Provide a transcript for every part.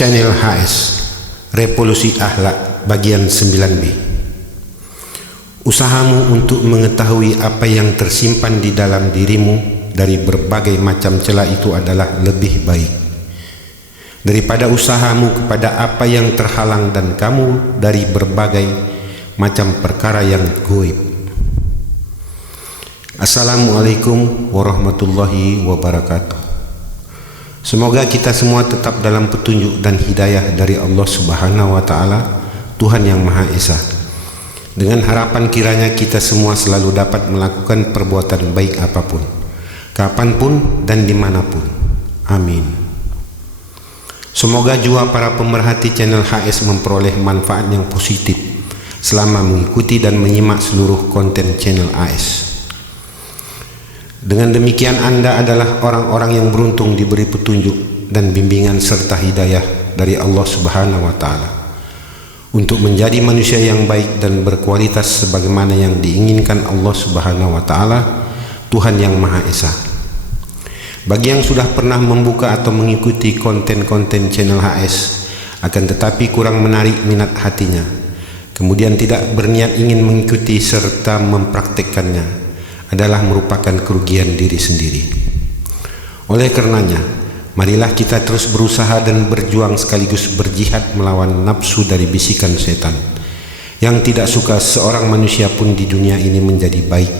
Channel HS Revolusi Akhlak bagian 9B. Usahamu untuk mengetahui apa yang tersimpan di dalam dirimu dari berbagai macam celah itu adalah lebih baik daripada usahamu kepada apa yang terhalang dan kamu dari berbagai macam perkara yang gaib. Assalamualaikum warahmatullahi wabarakatuh. Semoga kita semua tetap dalam petunjuk dan hidayah dari Allah Subhanahu wa Ta'ala, Tuhan yang Maha Esa. Dengan harapan kiranya kita semua selalu dapat melakukan perbuatan baik apapun, kapanpun dan dimanapun. Amin. Semoga juga para pemerhati channel HS memperoleh manfaat yang positif selama mengikuti dan menyimak seluruh konten channel HS. Dengan demikian Anda adalah orang-orang yang beruntung diberi petunjuk dan bimbingan serta hidayah dari Allah Subhanahu wa Ta'ala untuk menjadi manusia yang baik dan berkualitas sebagaimana yang diinginkan Allah Subhanahu wa Ta'ala, Tuhan yang Maha Esa. Bagi yang sudah pernah membuka atau mengikuti konten-konten channel HS akan tetapi kurang menarik minat hatinya, kemudian tidak berniat ingin mengikuti serta mempraktekkannya, adalah merupakan kerugian diri sendiri. Oleh karenanya, marilah kita terus berusaha dan berjuang sekaligus berjihad melawan nafsu dari bisikan setan yang tidak suka seorang manusia pun di dunia ini menjadi baik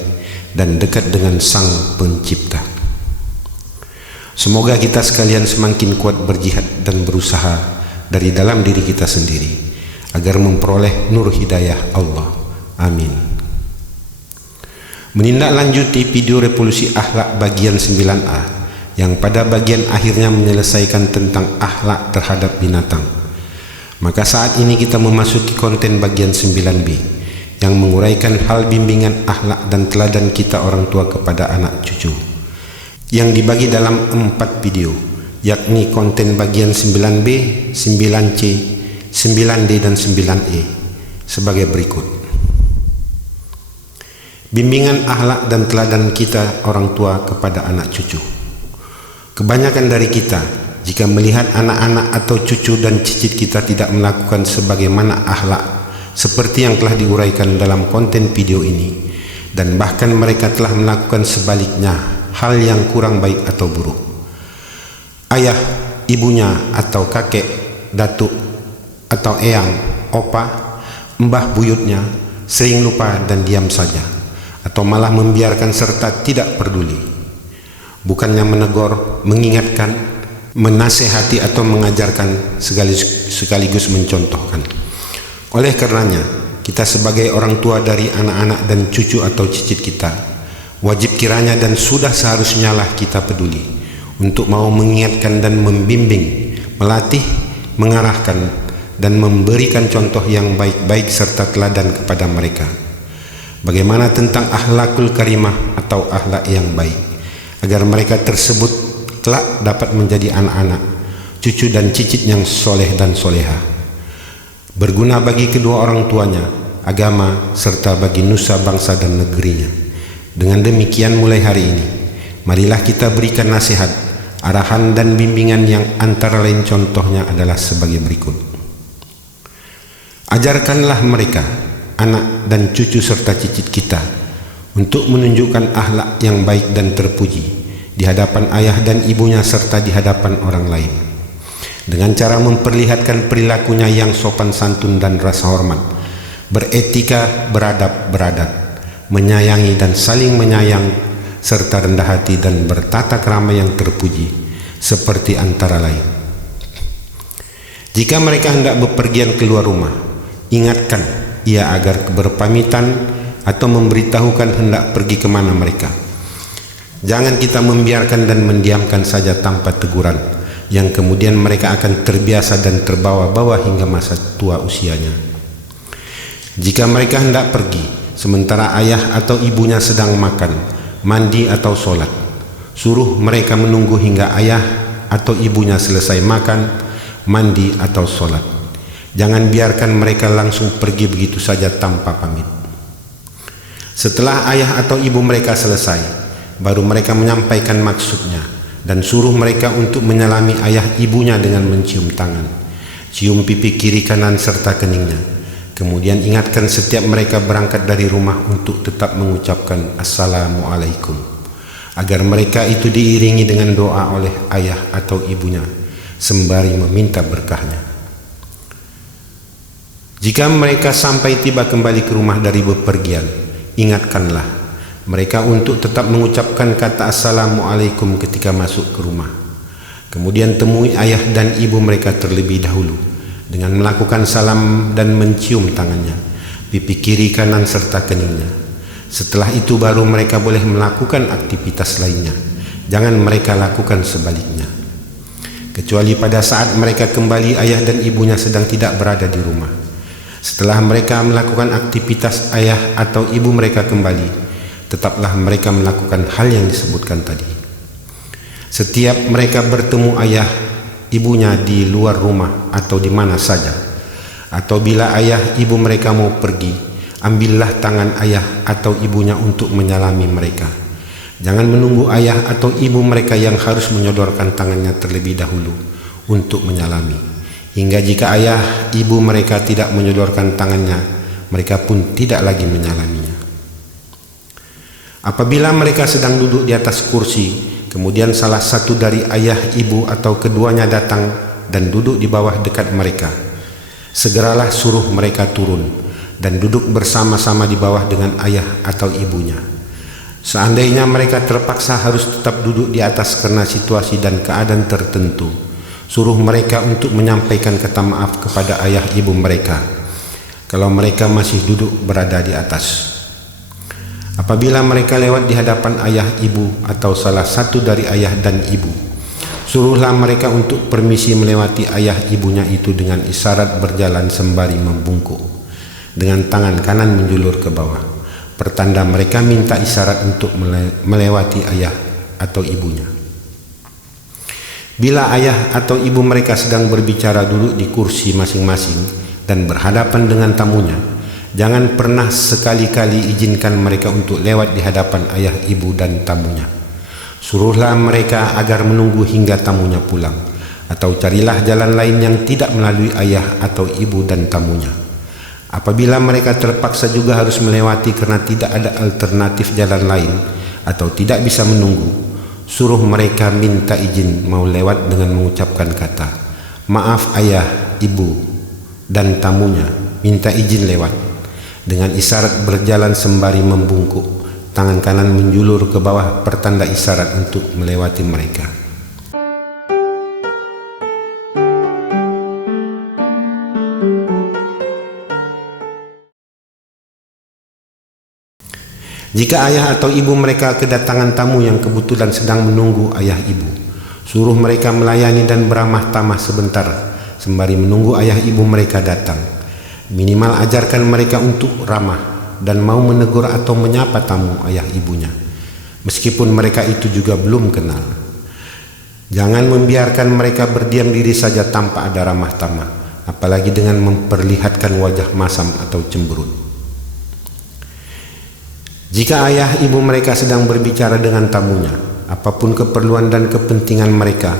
dan dekat dengan Sang Pencipta. Semoga kita sekalian semakin kuat berjihad dan berusaha dari dalam diri kita sendiri agar memperoleh nur hidayah Allah. Amin. Menindaklanjuti video Revolusi Akhlak bagian 9A yang pada bagian akhirnya menyelesaikan tentang akhlak terhadap binatang. Maka saat ini kita memasuki konten bagian 9B yang menguraikan hal bimbingan akhlak dan teladan kita orang tua kepada anak cucu, yang dibagi dalam 4 video, yakni konten bagian 9B, 9C, 9D dan 9E sebagai berikut. Bimbingan akhlak dan teladan kita orang tua kepada anak cucu. Kebanyakan dari kita, jika melihat anak-anak atau cucu dan cicit kita tidak melakukan sebagaimana akhlak seperti yang telah diuraikan dalam konten video ini, dan bahkan mereka telah melakukan sebaliknya, hal yang kurang baik atau buruk. Ayah, ibunya atau kakek, datuk atau eyang, opa, mbah buyutnya sering lupa dan diam saja, atau malah membiarkan serta tidak peduli, bukannya menegur, mengingatkan, menasehati atau mengajarkan sekaligus mencontohkan. Oleh karenanya, kita sebagai orang tua dari anak-anak dan cucu atau cicit kita, wajib kiranya dan sudah seharusnya lah kita peduli untuk mau mengingatkan dan membimbing, melatih, mengarahkan dan memberikan contoh yang baik-baik serta teladan kepada mereka. Bagaimana tentang akhlakul karimah atau akhlak yang baik, agar mereka tersebut kelak dapat menjadi anak-anak, cucu dan cicit yang soleh dan soleha, berguna bagi kedua orang tuanya, agama, serta bagi nusa bangsa dan negerinya. Dengan demikian mulai hari ini, marilah kita berikan nasihat, arahan dan bimbingan yang antara lain contohnya adalah sebagai berikut. Ajarkanlah mereka, anak dan cucu serta cicit kita, untuk menunjukkan akhlak yang baik dan terpuji di hadapan ayah dan ibunya serta di hadapan orang lain, dengan cara memperlihatkan perilakunya yang sopan santun dan rasa hormat, beretika, beradab, menyayangi dan saling menyayang, serta rendah hati dan bertata krama yang terpuji, seperti antara lain. Jika mereka hendak bepergian keluar rumah, ingatkan ia agar berpamitan atau memberitahukan hendak pergi kemana mereka. Jangan kita membiarkan dan mendiamkan saja tanpa teguran, yang kemudian mereka akan terbiasa dan terbawa-bawa hingga masa tua usianya. Jika mereka hendak pergi, sementara ayah atau ibunya sedang makan, mandi atau sholat, suruh mereka menunggu hingga ayah atau ibunya selesai makan, mandi atau sholat. Jangan biarkan mereka langsung pergi begitu saja tanpa pamit. Setelah ayah atau ibu mereka selesai, baru mereka menyampaikan maksudnya dan suruh mereka untuk menyalami ayah ibunya dengan mencium tangan, cium pipi kiri kanan serta keningnya. Kemudian ingatkan setiap mereka berangkat dari rumah untuk tetap mengucapkan Assalamualaikum, agar mereka itu diiringi dengan doa oleh ayah atau ibunya sembari meminta berkahnya. Jika mereka sampai tiba kembali ke rumah dari bepergian, ingatkanlah mereka untuk tetap mengucapkan kata Assalamualaikum ketika masuk ke rumah. Kemudian temui ayah dan ibu mereka terlebih dahulu dengan melakukan salam dan mencium tangannya, pipi kiri kanan serta keningnya. Setelah itu baru mereka boleh melakukan aktivitas lainnya. Jangan mereka lakukan sebaliknya, kecuali pada saat mereka kembali ayah dan ibunya sedang tidak berada di rumah. Setelah mereka melakukan aktivitas ayah atau ibu mereka kembali, tetaplah mereka melakukan hal yang disebutkan tadi. Setiap mereka bertemu ayah ibunya di luar rumah atau di mana saja, atau bila ayah ibu mereka mau pergi, ambillah tangan ayah atau ibunya untuk menyalami mereka. Jangan menunggu ayah atau ibu mereka yang harus menyodorkan tangannya terlebih dahulu untuk menyalami. Hingga jika ayah ibu mereka tidak menyodorkan tangannya, mereka pun tidak lagi menyalaminya. Apabila mereka sedang duduk di atas kursi, kemudian salah satu dari ayah ibu atau keduanya datang dan duduk di bawah dekat mereka, segeralah suruh mereka turun dan duduk bersama-sama di bawah dengan ayah atau ibunya. Seandainya mereka terpaksa harus tetap duduk di atas karena situasi dan keadaan tertentu, suruh mereka untuk menyampaikan kata maaf kepada ayah ibu mereka kalau mereka masih duduk berada di atas. Apabila mereka lewat di hadapan ayah ibu atau salah satu dari ayah dan ibu, suruhlah mereka untuk permisi melewati ayah ibunya itu dengan isyarat berjalan sembari membungkuk dengan tangan kanan menjulur ke bawah, pertanda mereka minta isyarat untuk melewati ayah atau ibunya. Bila ayah atau ibu mereka sedang berbicara duduk di kursi masing-masing dan berhadapan dengan tamunya, jangan pernah sekali-kali izinkan mereka untuk lewat di hadapan ayah ibu dan tamunya. Suruhlah mereka agar menunggu hingga tamunya pulang, atau carilah jalan lain yang tidak melalui ayah atau ibu dan tamunya. Apabila mereka terpaksa juga harus melewati karena tidak ada alternatif jalan lain atau tidak bisa menunggu, suruh mereka minta izin mau lewat dengan mengucapkan kata, maaf ayah, ibu, dan tamunya, minta izin lewat, dengan isyarat berjalan sembari membungkuk, tangan kanan menjulur ke bawah pertanda isyarat untuk melewati mereka. Jika ayah atau ibu mereka kedatangan tamu yang kebetulan sedang menunggu ayah ibu, suruh mereka melayani dan beramah tamah sebentar sembari menunggu ayah ibu mereka datang. Minimal ajarkan mereka untuk ramah dan mau menegur atau menyapa tamu ayah ibunya, meskipun mereka itu juga belum kenal. Jangan membiarkan mereka berdiam diri saja tanpa ada ramah tamah, apalagi dengan memperlihatkan wajah masam atau cemberut. Jika ayah ibu mereka sedang berbicara dengan tamunya, apapun keperluan dan kepentingan mereka,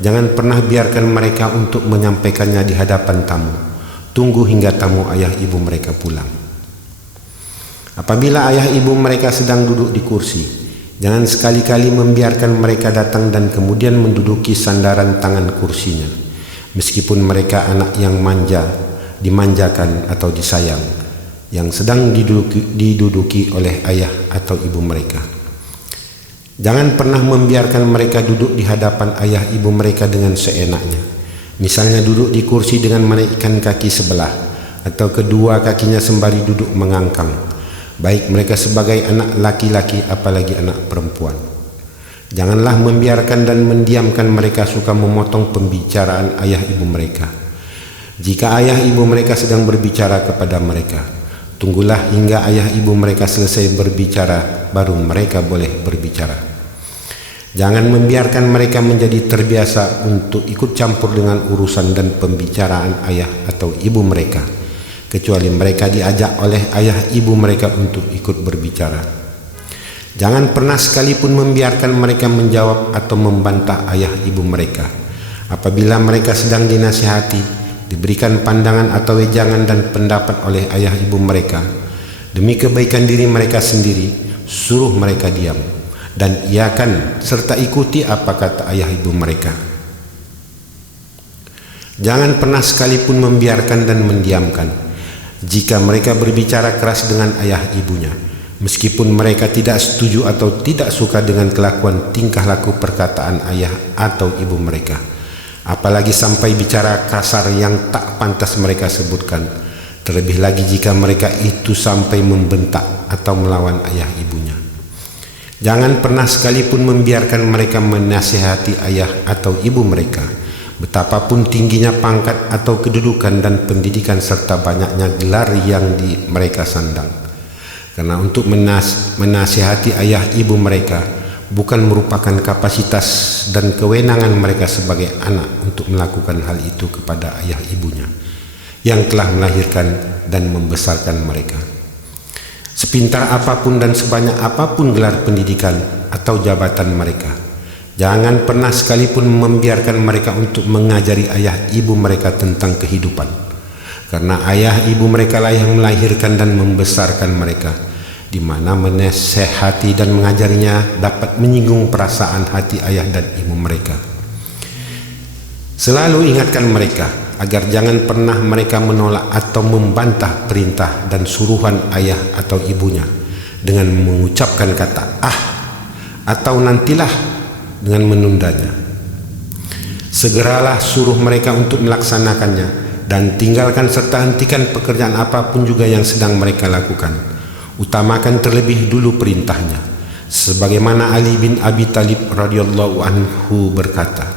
jangan pernah biarkan mereka untuk menyampaikannya di hadapan tamu. Tunggu hingga tamu ayah ibu mereka pulang. Apabila ayah ibu mereka sedang duduk di kursi, jangan sekali-kali membiarkan mereka datang dan kemudian menduduki sandaran tangan kursinya, meskipun mereka anak yang manja, dimanjakan atau disayang, yang sedang diduduki oleh ayah atau ibu mereka. Jangan pernah membiarkan mereka duduk di hadapan ayah ibu mereka dengan seenaknya. Misalnya duduk di kursi dengan menaikkan kaki sebelah atau kedua kakinya sembari duduk mengangkang, baik mereka sebagai anak laki-laki apalagi anak perempuan. Janganlah membiarkan dan mendiamkan mereka suka memotong pembicaraan ayah ibu mereka. Jika ayah ibu mereka sedang berbicara kepada mereka, tunggulah hingga ayah ibu mereka selesai berbicara, baru mereka boleh berbicara. Jangan membiarkan mereka menjadi terbiasa untuk ikut campur dengan urusan dan pembicaraan ayah atau ibu mereka, kecuali mereka diajak oleh ayah ibu mereka untuk ikut berbicara. Jangan pernah sekalipun membiarkan mereka menjawab atau membantah ayah ibu mereka. Apabila mereka sedang dinasihati, diberikan pandangan atau wejangan dan pendapat oleh ayah ibu mereka demi kebaikan diri mereka sendiri, suruh mereka diam dan iakan serta ikuti apa kata ayah ibu mereka. Jangan pernah sekalipun membiarkan dan mendiamkan jika mereka berbicara keras dengan ayah ibunya, meskipun mereka tidak setuju atau tidak suka dengan kelakuan tingkah laku perkataan ayah atau ibu mereka, apalagi sampai bicara kasar yang tak pantas mereka sebutkan. Terlebih lagi jika mereka itu sampai membentak atau melawan ayah ibunya. Jangan pernah sekalipun membiarkan mereka menasihati ayah atau ibu mereka, betapapun tingginya pangkat atau kedudukan dan pendidikan serta banyaknya gelar yang mereka sandang. Karena untuk menasihati ayah ibu mereka bukan merupakan kapasitas dan kewenangan mereka sebagai anak untuk melakukan hal itu kepada ayah ibunya yang telah melahirkan dan membesarkan mereka. Sepintar apapun dan sebanyak apapun gelar pendidikan atau jabatan mereka, jangan pernah sekalipun membiarkan mereka untuk mengajari ayah ibu mereka tentang kehidupan, karena ayah ibu mereka lah yang melahirkan dan membesarkan mereka, di mana menasehati dan mengajarinya dapat menyinggung perasaan hati ayah dan ibu mereka. Selalu ingatkan mereka agar jangan pernah mereka menolak atau membantah perintah dan suruhan ayah atau ibunya dengan mengucapkan kata atau nantilah dengan menundanya. Segeralah suruh mereka untuk melaksanakannya dan tinggalkan serta hentikan pekerjaan apapun juga yang sedang mereka lakukan. Utamakan terlebih dulu perintahnya, sebagaimana Ali bin Abi Thalib radhiyallahu anhu berkata,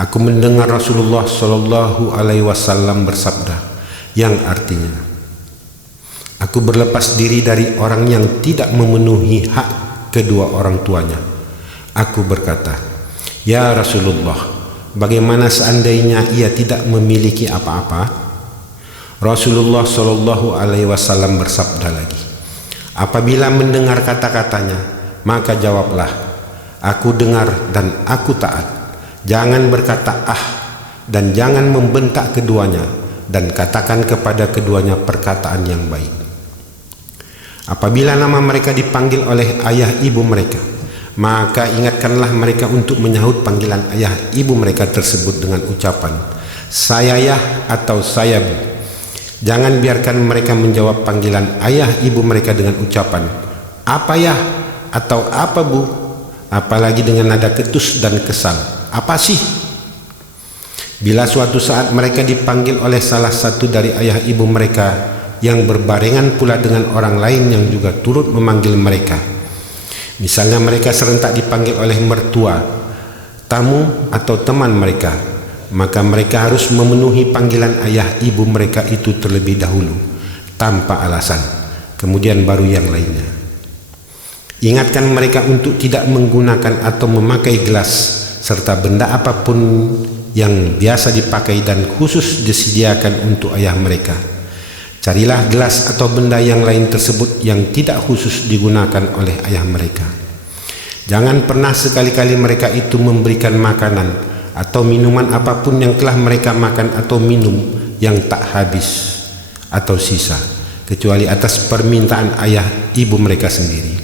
"Aku mendengar Rasulullah sallallahu alaihi wasallam bersabda," yang artinya, "Aku berlepas diri dari orang yang tidak memenuhi hak kedua orang tuanya." Aku berkata, "Ya Rasulullah, bagaimana seandainya ia tidak memiliki apa-apa?" Rasulullah sallallahu alaihi wasallam bersabda lagi, "Apabila mendengar kata-katanya, maka jawablah, 'Aku dengar dan aku taat.' Jangan berkata dan jangan membentak keduanya, dan katakan kepada keduanya perkataan yang baik." Apabila nama mereka dipanggil oleh ayah ibu mereka, maka ingatkanlah mereka untuk menyahut panggilan ayah ibu mereka tersebut dengan ucapan "saya yah" atau "saya bu". Jangan biarkan mereka menjawab panggilan ayah ibu mereka dengan ucapan "apa yah" atau "apa bu", apalagi dengan nada ketus dan kesal, "apa sih?" Bila suatu saat mereka dipanggil oleh salah satu dari ayah ibu mereka yang berbarengan pula dengan orang lain yang juga turut memanggil mereka, misalnya mereka serentak dipanggil oleh mertua, tamu atau teman mereka, maka mereka harus memenuhi panggilan ayah ibu mereka itu terlebih dahulu tanpa alasan, kemudian baru yang lainnya. Ingatkan mereka untuk tidak menggunakan atau memakai gelas serta benda apapun yang biasa dipakai dan khusus disediakan untuk ayah mereka. Carilah gelas atau benda yang lain tersebut yang tidak khusus digunakan oleh ayah mereka. Jangan pernah sekali-kali mereka itu memberikan makanan atau minuman apapun yang telah mereka makan atau minum yang tak habis atau sisa, kecuali atas permintaan ayah ibu mereka sendiri.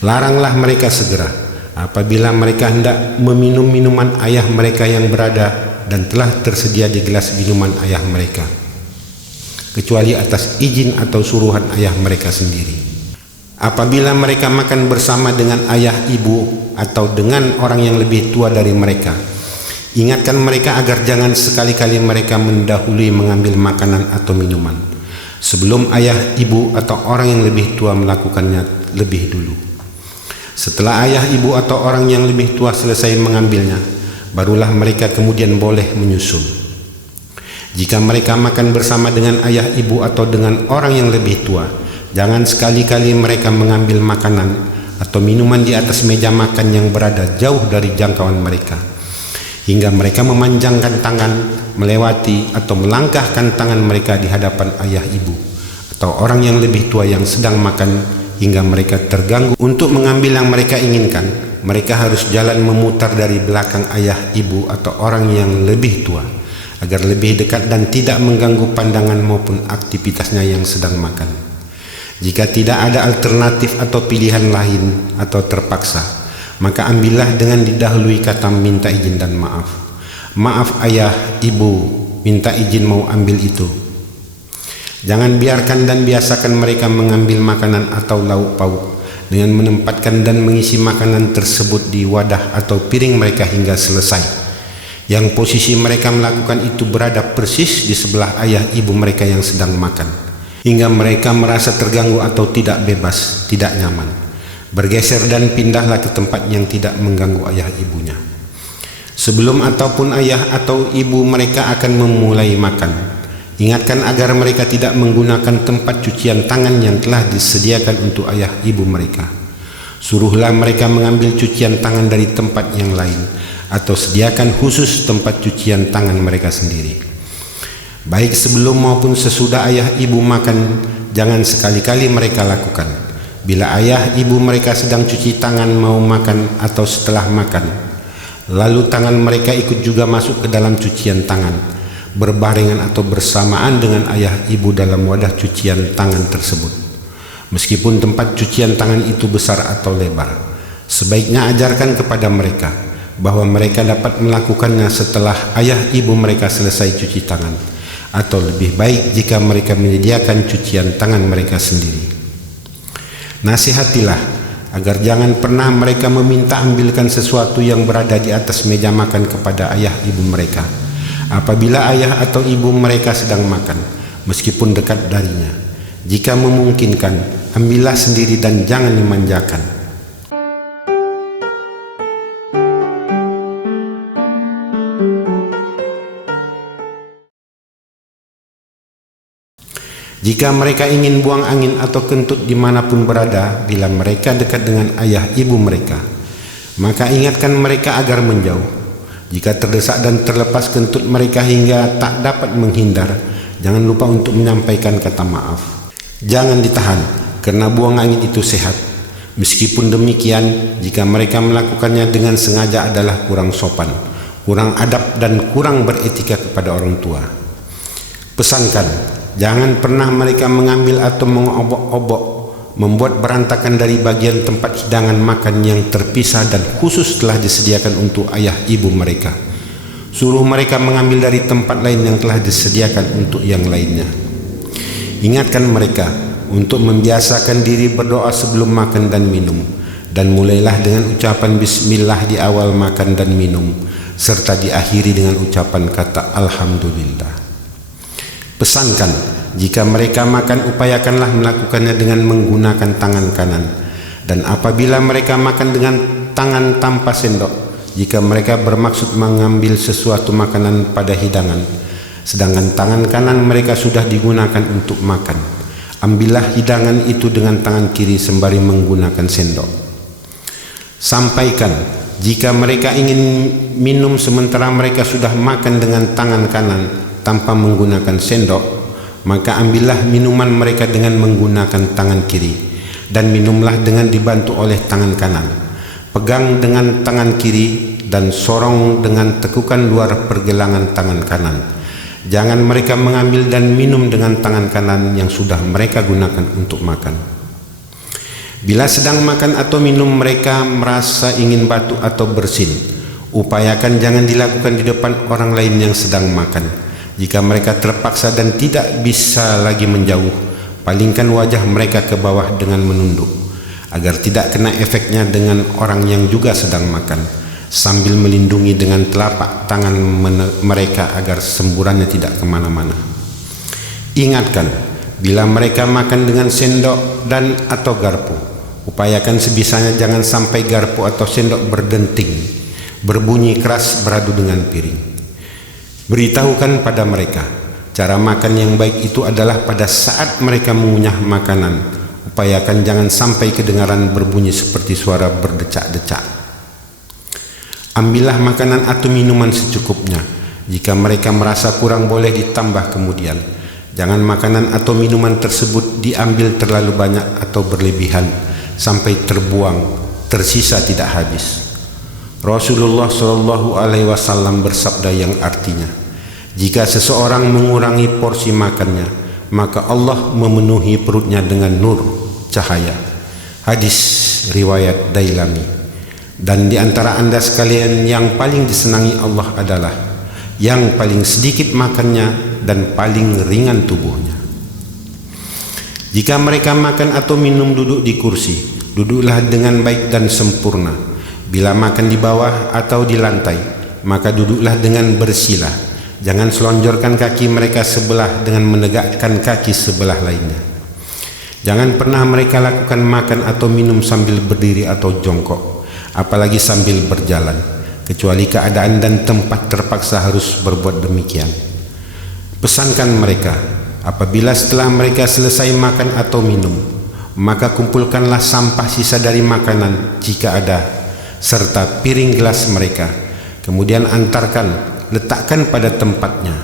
Laranglah mereka segera apabila mereka hendak meminum minuman ayah mereka yang berada dan telah tersedia di gelas minuman ayah mereka, kecuali atas izin atau suruhan ayah mereka sendiri. Apabila mereka makan bersama dengan ayah ibu atau dengan orang yang lebih tua dari mereka, ingatkan mereka agar jangan sekali-kali mereka mendahului mengambil makanan atau minuman sebelum ayah ibu atau orang yang lebih tua melakukannya lebih dulu. Setelah ayah ibu atau orang yang lebih tua selesai mengambilnya, barulah mereka kemudian boleh menyusul. Jika mereka makan bersama dengan ayah ibu atau dengan orang yang lebih tua, jangan sekali-kali mereka mengambil makanan atau minuman di atas meja makan yang berada jauh dari jangkauan mereka, hingga mereka memanjangkan tangan, melewati atau melangkahkan tangan mereka di hadapan ayah ibu atau orang yang lebih tua yang sedang makan, hingga mereka terganggu untuk mengambil yang mereka inginkan. Mereka harus jalan memutar dari belakang ayah ibu atau orang yang lebih tua agar lebih dekat dan tidak mengganggu pandangan maupun aktivitasnya yang sedang makan. Jika tidak ada alternatif atau pilihan lain atau terpaksa, maka ambillah dengan didahului kata minta izin dan maaf. Maaf ayah, ibu, minta izin mau ambil itu. Jangan biarkan dan biasakan mereka mengambil makanan atau lauk pauk dengan menempatkan dan mengisi makanan tersebut di wadah atau piring mereka hingga selesai, yang posisi mereka melakukan itu berada persis di sebelah ayah ibu mereka yang sedang makan, hingga mereka merasa terganggu atau tidak bebas, tidak nyaman. Bergeser dan pindahlah ke tempat yang tidak mengganggu ayah ibunya. Sebelum ataupun ayah atau ibu mereka akan memulai makan, ingatkan agar mereka tidak menggunakan tempat cucian tangan yang telah disediakan untuk ayah ibu mereka. Suruhlah mereka mengambil cucian tangan dari tempat yang lain, atau sediakan khusus tempat cucian tangan mereka sendiri. Baik sebelum maupun sesudah ayah ibu makan, jangan sekali-kali mereka lakukan. Bila ayah ibu mereka sedang cuci tangan mau makan atau setelah makan, lalu tangan mereka ikut juga masuk ke dalam cucian tangan, berbarengan atau bersamaan dengan ayah ibu dalam wadah cucian tangan tersebut, meskipun tempat cucian tangan itu besar atau lebar, sebaiknya ajarkan kepada mereka bahwa mereka dapat melakukannya setelah ayah ibu mereka selesai cuci tangan, atau lebih baik jika mereka menyediakan cucian tangan mereka sendiri. Nasihatilah agar jangan pernah mereka meminta ambilkan sesuatu yang berada di atas meja makan kepada ayah ibu mereka apabila ayah atau ibu mereka sedang makan, meskipun dekat darinya. Jika memungkinkan, ambillah sendiri dan jangan dimanjakan. Jika mereka ingin buang angin atau kentut dimanapun berada bila mereka dekat dengan ayah ibu mereka, maka ingatkan mereka agar menjauh. Jika terdesak dan terlepas kentut mereka hingga tak dapat menghindar, jangan lupa untuk menyampaikan kata maaf. Jangan ditahan, karena buang angin itu sehat. Meskipun demikian, jika mereka melakukannya dengan sengaja adalah kurang sopan, kurang adab dan kurang beretika kepada orang tua. Pesankan, jangan pernah mereka mengambil atau mengobok-obok, membuat berantakan dari bagian tempat hidangan makan yang terpisah dan khusus telah disediakan untuk ayah ibu mereka. Suruh mereka mengambil dari tempat lain yang telah disediakan untuk yang lainnya. Ingatkan mereka untuk membiasakan diri berdoa sebelum makan dan minum, dan mulailah dengan ucapan bismillah di awal makan dan minum, serta diakhiri dengan ucapan kata alhamdulillah. Pesankan, jika mereka makan upayakanlah melakukannya dengan menggunakan tangan kanan, dan apabila mereka makan dengan tangan tanpa sendok, jika mereka bermaksud mengambil sesuatu makanan pada hidangan, sedangkan tangan kanan mereka sudah digunakan untuk makan, ambillah hidangan itu dengan tangan kiri sembari menggunakan sendok. Sampaikan, jika mereka ingin minum sementara mereka sudah makan dengan tangan kanan tanpa menggunakan sendok, maka ambillah minuman mereka dengan menggunakan tangan kiri, dan minumlah dengan dibantu oleh tangan kanan. Pegang dengan tangan kiri dan sorong dengan tekukan luar pergelangan tangan kanan. Jangan mereka mengambil dan minum dengan tangan kanan yang sudah mereka gunakan untuk makan. Bila sedang makan atau minum mereka merasa ingin batuk atau bersin, upayakan jangan dilakukan di depan orang lain yang sedang makan. Jika mereka terpaksa dan tidak bisa lagi menjauh, palingkan wajah mereka ke bawah dengan menunduk, agar tidak kena efeknya dengan orang yang juga sedang makan, sambil melindungi dengan telapak tangan mereka agar semburannya tidak kemana-mana. Ingatkan, bila mereka makan dengan sendok dan atau garpu, upayakan sebisanya jangan sampai garpu atau sendok berdenting, berbunyi keras beradu dengan piring. Beritahukan pada mereka, cara makan yang baik itu adalah pada saat mereka mengunyah makanan. Upayakan jangan sampai kedengaran berbunyi seperti suara berdecak-decak. Ambillah makanan atau minuman secukupnya. Jika mereka merasa kurang boleh ditambah kemudian. Jangan makanan atau minuman tersebut diambil terlalu banyak atau berlebihan sampai terbuang, tersisa tidak habis. Rasulullah SAW bersabda yang artinya, Jika seseorang mengurangi porsi makannya, maka Allah memenuhi perutnya dengan nur, cahaya. Hadis riwayat Dailami. Dan di antara anda sekalian yang paling disenangi Allah adalah yang paling sedikit makannya dan paling ringan tubuhnya. Jika mereka makan atau minum duduk di kursi, duduklah dengan baik dan sempurna. Bila makan di bawah atau di lantai, maka duduklah dengan bersila. Jangan selonjorkan kaki mereka sebelah dengan menegakkan kaki sebelah lainnya. Jangan pernah mereka lakukan makan atau minum sambil berdiri atau jongkok, apalagi sambil berjalan, kecuali keadaan dan tempat terpaksa harus berbuat demikian. Pesankan mereka, apabila setelah mereka selesai makan atau minum, maka kumpulkanlah sampah sisa dari makanan jika ada, serta piring gelas mereka. Kemudian letakkan pada tempatnya.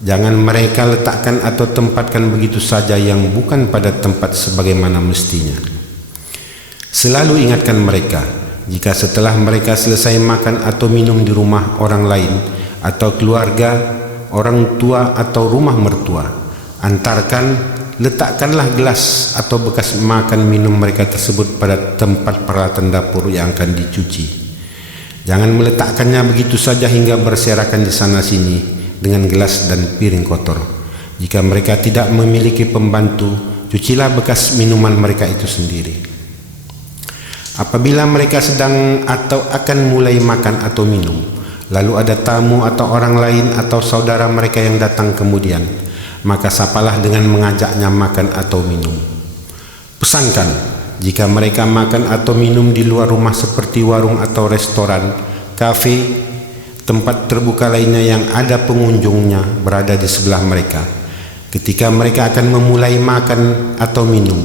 Jangan mereka letakkan atau tempatkan begitu saja yang bukan pada tempat sebagaimana mestinya. Selalu ingatkan mereka, jika setelah mereka selesai makan atau minum di rumah orang lain atau keluarga, orang tua atau rumah mertua, letakkanlah gelas atau bekas makan minum mereka tersebut pada tempat peralatan dapur yang akan dicuci. Jangan meletakkannya begitu saja hingga berserakan di sana sini dengan gelas dan piring kotor. Jika mereka tidak memiliki pembantu, cucilah bekas minuman mereka itu sendiri. Apabila mereka sedang atau akan mulai makan atau minum, lalu ada tamu atau orang lain atau saudara mereka yang datang kemudian, maka sapalah dengan mengajaknya makan atau minum. Pesankan, jika mereka makan atau minum di luar rumah seperti warung atau restoran, kafe, tempat terbuka lainnya yang ada pengunjungnya berada di sebelah mereka, ketika mereka akan memulai makan atau minum,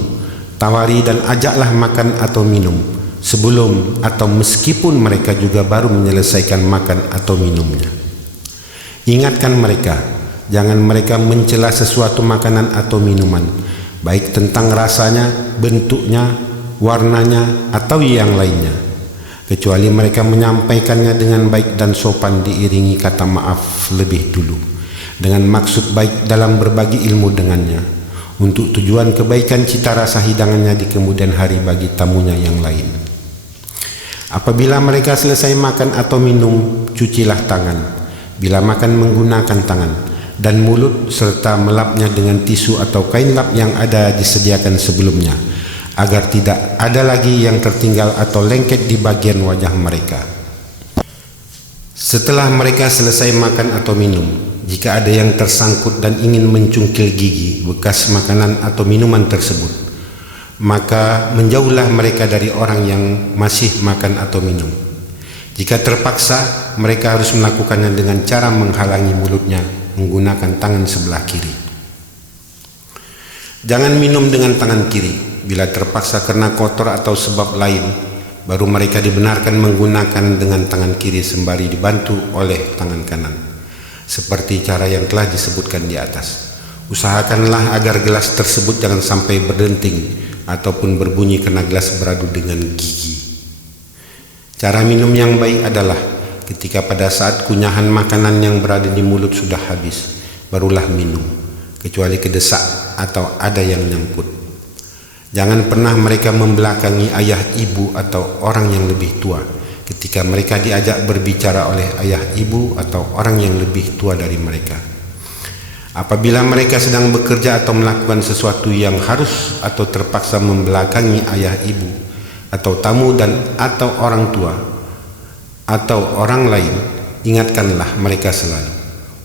tawari dan ajaklah makan atau minum sebelum atau meskipun mereka juga baru menyelesaikan makan atau minumnya. Ingatkan mereka, jangan mereka mencela sesuatu makanan atau minuman, baik tentang rasanya, bentuknya, warnanya, atau yang lainnya, kecuali mereka menyampaikannya dengan baik dan sopan diiringi kata maaf lebih dulu, dengan maksud baik dalam berbagi ilmu dengannya, untuk tujuan kebaikan cita rasa hidangannya di kemudian hari bagi tamunya yang lain. Apabila mereka selesai makan atau minum, cucilah tangan. Bila makan, menggunakan tangan dan mulut serta melapnya dengan tisu atau kain lap yang ada disediakan sebelumnya, agar tidak ada lagi yang tertinggal atau lengket di bagian wajah mereka. Setelah mereka selesai makan atau minum, jika ada yang tersangkut dan ingin mencungkil gigi bekas makanan atau minuman tersebut, maka menjauhlah mereka dari orang yang masih makan atau minum. Jika terpaksa, mereka harus melakukannya dengan cara menghalangi mulutnya menggunakan tangan sebelah kiri. Jangan minum dengan tangan kiri. Bila terpaksa karena kotor atau sebab lain, baru mereka dibenarkan menggunakan dengan tangan kiri sembari dibantu oleh tangan kanan, seperti cara yang telah disebutkan di atas. Usahakanlah agar gelas tersebut jangan sampai berdenting ataupun berbunyi karena gelas beradu dengan gigi. Cara minum yang baik adalah ketika pada saat kunyahan makanan yang berada di mulut sudah habis, barulah minum, kecuali kedesak atau ada yang nyangkut. Jangan pernah mereka membelakangi ayah, ibu, atau orang yang lebih tua ketika mereka diajak berbicara oleh ayah, ibu, atau orang yang lebih tua dari mereka. Apabila mereka sedang bekerja atau melakukan sesuatu yang harus atau terpaksa membelakangi ayah, ibu, atau tamu dan atau orang tua atau orang lain, ingatkanlah mereka selalu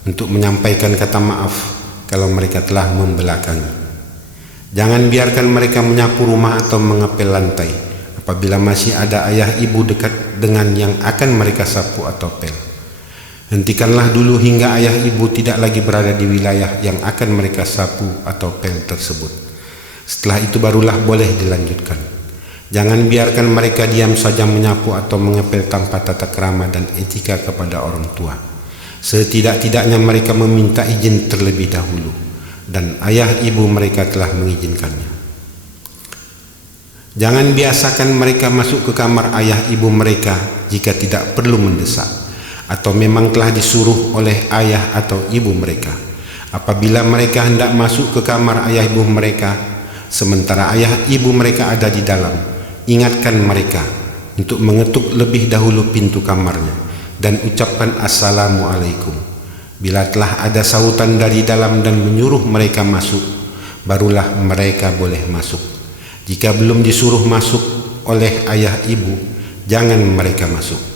untuk menyampaikan kata maaf kalau mereka telah membelakangi. Jangan biarkan mereka menyapu rumah atau mengepel lantai apabila masih ada ayah ibu dekat dengan yang akan mereka sapu atau pel. Hentikanlah dulu hingga ayah ibu tidak lagi berada di wilayah yang akan mereka sapu atau pel tersebut. Setelah itu barulah boleh dilanjutkan. Jangan biarkan mereka diam saja menyapu atau mengepel tanpa tata krama dan etika kepada orang tua. Setidak-tidaknya mereka meminta izin terlebih dahulu, dan ayah ibu mereka telah mengizinkannya. Jangan biasakan mereka masuk ke kamar ayah ibu mereka jika tidak perlu mendesak. atau memang telah disuruh oleh ayah atau ibu mereka. Apabila mereka hendak masuk ke kamar ayah ibu mereka, sementara ayah ibu mereka ada di dalam, ingatkan mereka untuk mengetuk lebih dahulu pintu kamarnya dan ucapkan Assalamualaikum. Bila telah ada sautan dari dalam dan menyuruh mereka masuk, barulah mereka boleh masuk. Jika belum disuruh masuk oleh ayah ibu, jangan mereka masuk.